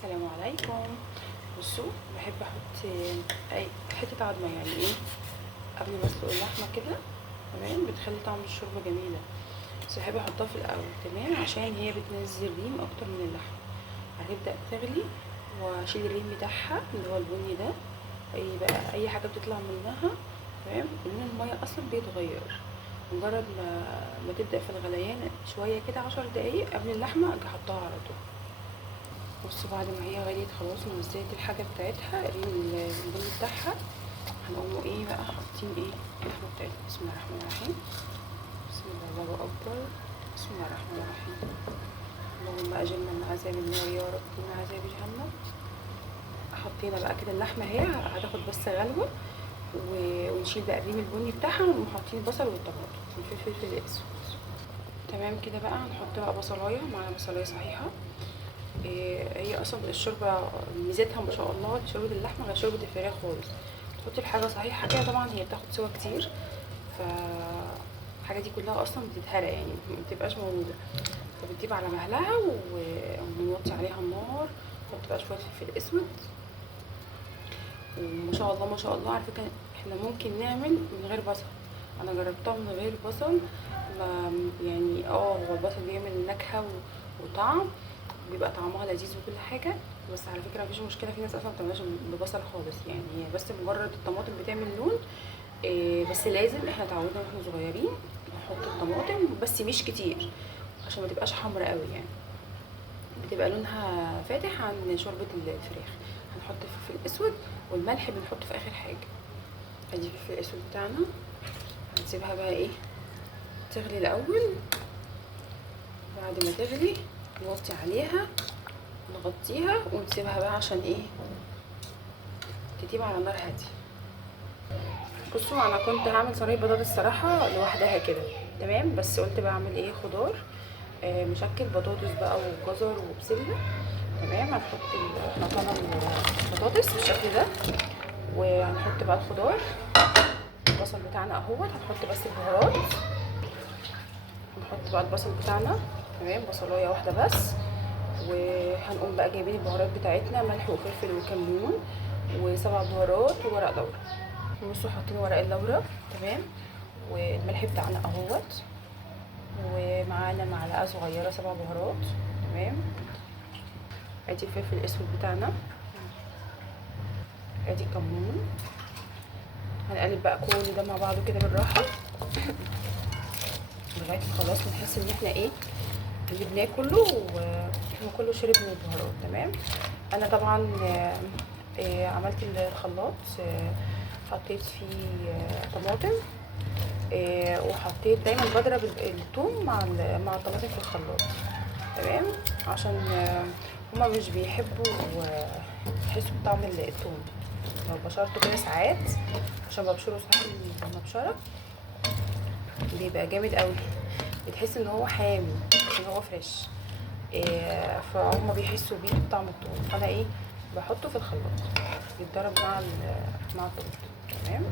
السلام عليكم. بصوا، بحب احط اي حته عظمه، يعني ايه، قبل ما اسلق اللحمه كده. تمام، بتخلي طعم الشوربه جميله، بس بحب احطها في الاول. تمام، عشان هي بتنزل ريم اكتر من اللحمه. هتبدا تغلي واشيل الريم بتاعها اللي هو البني ده. اي حاجه بتطلع منها. تمام، لون الميه اصلا بيتغير مجرد ما تبدا في الغليان شويه كده 10 دقايق قبل اللحمه، اجي احطها على طول. بصوا، بعد ما هي غليت خلاص ونزلت الحاجه بتاعتها البن بتاعها، هنقوم ايه بقى حاطين ايه اللحمه بتاعتنا. بسم الله الرحمن الرحيم. بسم الله، الله اكبر. بسم الله الرحمن الرحيم. اللهم اجرنا من عذاب النار يا رب من عذاب جهنم. حطينا بقى كده اللحمه اهي، هتاخد بس غلوه ونشيل بقى الريم البني بتاعها، ونقوم حاطين البصل والطماطم والفلفل الاسود. تمام كده بقى هنحط بقى بصلايه، معانا بصلايه صحيحه. هي اصلا الشوربه ميزتها ما شاء الله، شوربه اللحمه غير شوربه الفراخ خالص. تحطي الحاجه صحيحه كده، طبعا هي بتاخد سوا كتير، الحاجه دي كلها اصلا بتتهرق، يعني ما بتبقاش موجوده. فبتجيب على مهلها ونوطي عليها النار، نحط بقى شويه فلفل اسود. وما شاء الله ما شاء الله، على فكره احنا ممكن نعمل من غير بصل. انا جربتها من غير بصل، ما يعني هو البصل بيعمل نكهه وطعم، بيبقى طعمها لذيذ وكل حاجه. بس على فكره مفيش مشكله، في ناس اصلا ما بتعملهاش ببصل خالص، يعني هي بس مجرد الطماطم بتعمل لون. بس لازم احنا اتعودنا واحنا صغيرين نحط الطماطم بس مش كتير، عشان ما تبقاش حمرا قوي، يعني بتبقى لونها فاتح عن شوربه الفراخ. هنحط الفلفل الاسود والملح بنحطه في اخر حاجه. ادي الفلفل الاسود بتاعنا، هنسيبها بقى ايه تغلي الاول. بعد ما تغلي نوطي عليها، نغطيها ونسيبها بقى عشان ايه تطيب على نار هاديه. بصوا، انا كنت هعمل صينيه بطاطس الصراحه لوحدها كده، تمام، بس قلت بقى اعمل ايه خضار، مشكل بطاطس بقى وجزر وبسله. تمام، هنحط البطاطس بالشكل ده، وهنحط بقى الخضار. البصل بتاعنا اهوت، هنحط بس البهارات. هنحط بقى البصل بتاعنا، تمام، بصلايه واحده بس. وهنقوم بقى جايبين البهارات بتاعتنا، ملح وفلفل وكمون وسبع بهارات وورق لورا. بصوا، حاطين ورق اللورا، تمام، والملح بتاعنا اهوت، ومعانا معلقه صغيره سبع بهارات، تمام. ادي الفلفل الاسود بتاعنا، ادي الكمون. هنقلب بقى كل ده مع بعضه كده بالراحه لغايه خلاص نحس ان احنا ايه قلبناه كله وكله شرب من البهارات. تمام، انا طبعا عملت الخلاط، حطيت فيه طماطم، وحطيت دايما بضرب الثوم مع الطماطم في الخلاط. تمام، عشان هما مش بيحبوا يحسوا بطعم الثوم. لو بشرته كده ساعات، عشان ببشره ساعات المبشره بيبقى جامد قوي، بتحس ان هو حامي عشان هو فريش. فهم بيحسوا بيه بطعم الثوم، فانا ايه بحطه في الخلاط يتضرب مع الطماطم. تمام،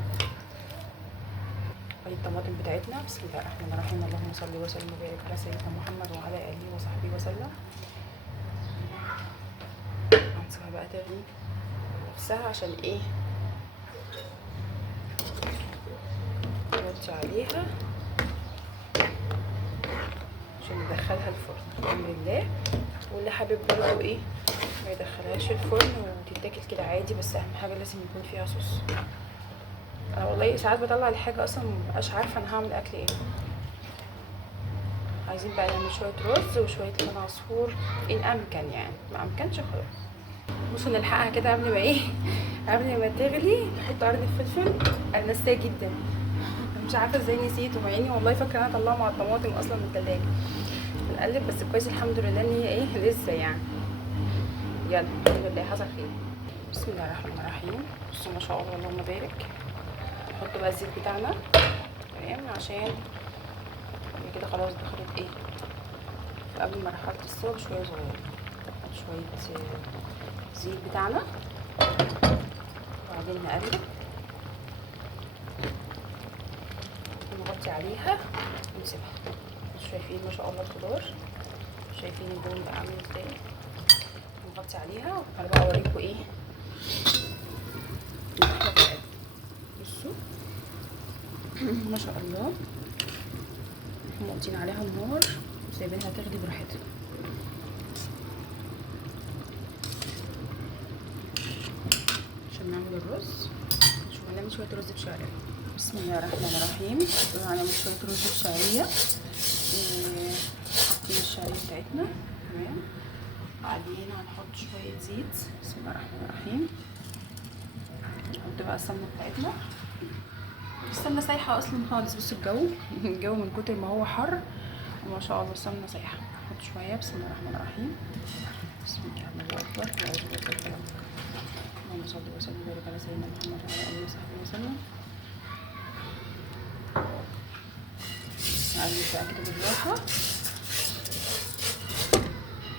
ادي الطماطم بتاعتنا. بسم الله الرحمن الرحيم. اللهم صل وسلم وبارك على سيدنا محمد وعلى اله وصحبه وسلم. هنسيبها بقى تغلي نفسها عشان ايه نوطي عليها عشان ندخلها الفرن بامر الله. واللي حابب برضه ايه ما يدخلهاش الفرن وتتاكل كده عادي، بس اهم حاجه لازم يكون فيها صوص. انا والله ساعات بطلع الحاجه اصلا مبقاش عارفه انا هعمل اكل ايه. عايزين بقى نعمل شويه رز وشويه لبن عصفور ان امكن، يعني ما امكنش خلاص. بصوا، نلحقها كده قبل ما ايه قبل ما تغلي. نحط قرن الفلفل، انا ناسيه جدا، مش عارفه ازاي نسيته، مع اني والله فاكره انا اطلعه مع الطماطم اصلا من التلاجة. نقلب بس كويس، الحمد لله ان هي ايه لسه يعني. يلا الحمد لله حصل خير. بسم الله الرحمن الرحيم. بصوا ما شاء الله اللهم بارك. نحط بقى الزيت بتاعنا، تمام، عشان هي كده خلاص دخلت ايه قبل مرحله السوا بشويه صغيره. نحط شويه زيت بتاعنا، وبعدين نقلب ونغطي عليها ونسيبها. شايفين ما شاء الله الخضار، شايفين اللون بقى عامل ازاي. نغطي نغطي عليها. انا بقى اوريكم ايه اللحمه بتاعتنا. بصوا ما شاء الله، احنا موطين عليها النار وسايبينها تغلي براحتها. عشان نعمل الرز، شوف هنعمل شويه رز بشعريه. بسم الله الرحمن الرحيم. هنعمل شويه رز بشعريه. حاطين الشعريه بتاعتنا تمام. بعدين هنحط شويه زيت. بسم الله الرحمن الرحيم. نحط بقى السمنه بتاعتنا. السمنه سايحه اصلا خالص. بصوا الجو من كتر ما هو حر ما شاء الله السمنه سايحه. نحط شويه. بسم الله الرحمن الرحيم. بسم الله الرحمن الرحيم. اللهم صل وسلم وبارك على سيدنا محمد وعلى اله وصحبه وسلم. نقلب بقى كده بالراحه.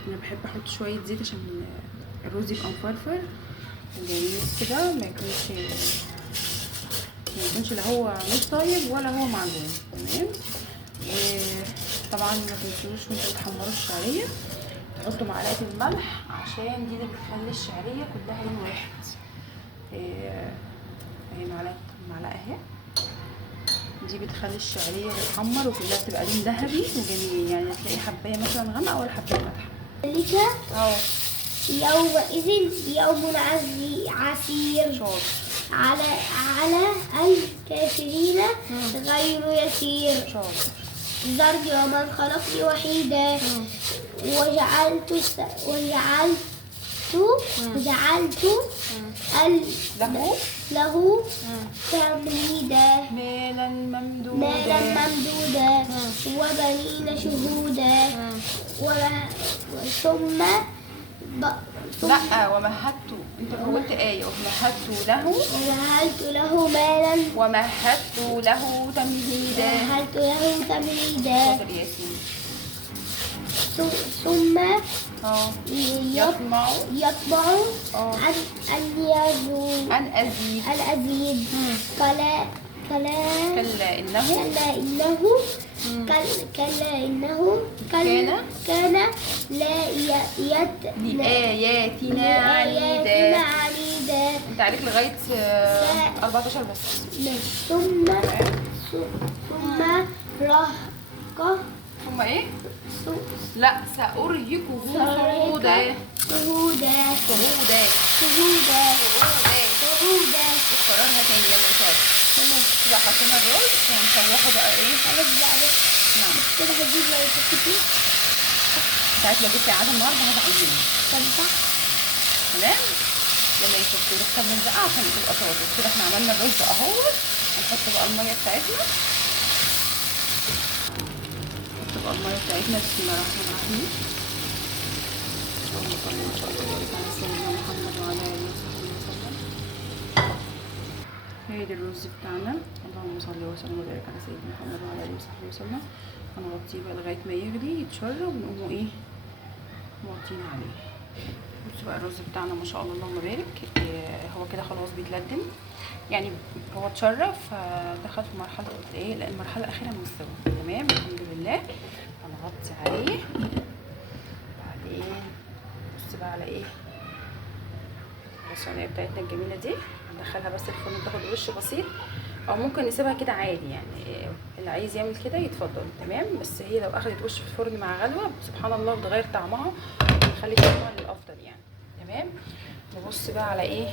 انا بحب احط شويه زيت عشان الرز يبقى مفرفر وجميل كده، ما يكونش لا هو مش طيب ولا هو معجون. تمام. وطبعا ما تنسوش وانتوا بتحمروا الشعريه تحطوا معلقه الملح عشان دي اللي بتخلي الشعريه كلها لون واحد. اهي معلقه اهي، دي بتخلي الشعريه تتحمر وكلها بتبقى لون ذهبي وجميل. يعني تلاقي حبايه مثلا غامقه ولا حبايه فاتحه. يومئذ يوم عسير شاطر. على الكافرين غير يسير. شاطر. ذرني ومن خلقني وحيدا وجعلت له تمهيدا مالا ممدودا وبنين شهودا ثم لا ومهدت. انت قلت ايه ومهدت له مالا ومهدت له تمهيدا. شاطر ياسين. ثم يطمع أن أزيد كلا إنه كان لآياتنا عنيدا. انت عليك لغاية 14 بس. ثم رهقه. ثم ايه؟ لا سأرهقه صعودا. كررها تاني يلا شاطر. كده حطينا الرز وهنشوحه بقى ايه؟ نعم. كده هجيب لو تكتبي. ساعات لو جبتي عدد النهارده هزعل منك. تمام؟ يلا يا شطور كمل بقى عشان تبقى شاطر. كده احنا عملنا الرز اهو. هنحط بقى الميه بتاعتنا. تبقى الميه بتاعتنا. بسم الله الرحمن الرحيم. اللهم صل وسلم وبارك على سيدنا محمد وعلى اله وصحبه وسلم. هادي الرز بتاعنا. اللهم صل وسلم وبارك على سيدنا محمد وعلى اله وصحبه وسلم. هنغطيه بقى لغايه ما يغلي يتشرب ونقوموا ايه موطين عليه. بصوا بقى الرز بتاعنا ما شاء الله اللهم بارك. هو كده خلاص بيتلدن يعني هو اتشرب فدخل في مرحله ايه المرحله الاخيره من السوا. تمام الحمد لله. هنغطي عليه. بعدين بص بقى على ايه الصينيه بتاعتنا الجميله دي. هندخلها بس الفرن تاخد وش بسيط او ممكن نسيبها كده عادي. يعني اللي عايز يعمل كده يتفضل. تمام. بس هي لو اخدت وش في الفرن مع غلوه سبحان الله بتغير طعمها وتخلي طعمها للافضل يعني. تمام. نبص بقى على ايه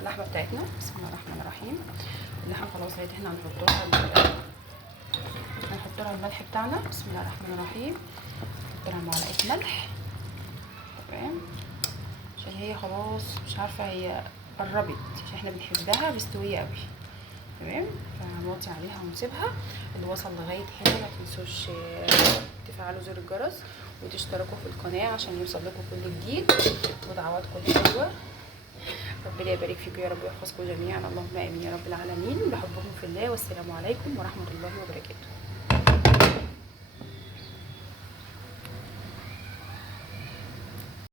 اللحمه بتاعتنا. بسم الله الرحمن الرحيم. اللحمه خلاص اهي. احنا هنحط لها الملح بتاعنا. بسم الله الرحمن الرحيم. نحط لها معلقه ملح. تمام. عشان هي خلاص مش عارفه هي قربت عشان احنا بنحبها مستويه قوي. تمام. فهنوطي عليها ونسيبها. اللي وصل لغايه هنا ما تنسوش تفعلوا زر الجرس وتشتركوا في القناه عشان يوصل لكم كل جديد ودعواتكم الحلوه. ربنا يبارك فيكم يا رب ويحفظكم جميعا. اللهم امين يا رب العالمين. بحبكم في الله والسلام عليكم ورحمه الله وبركاته.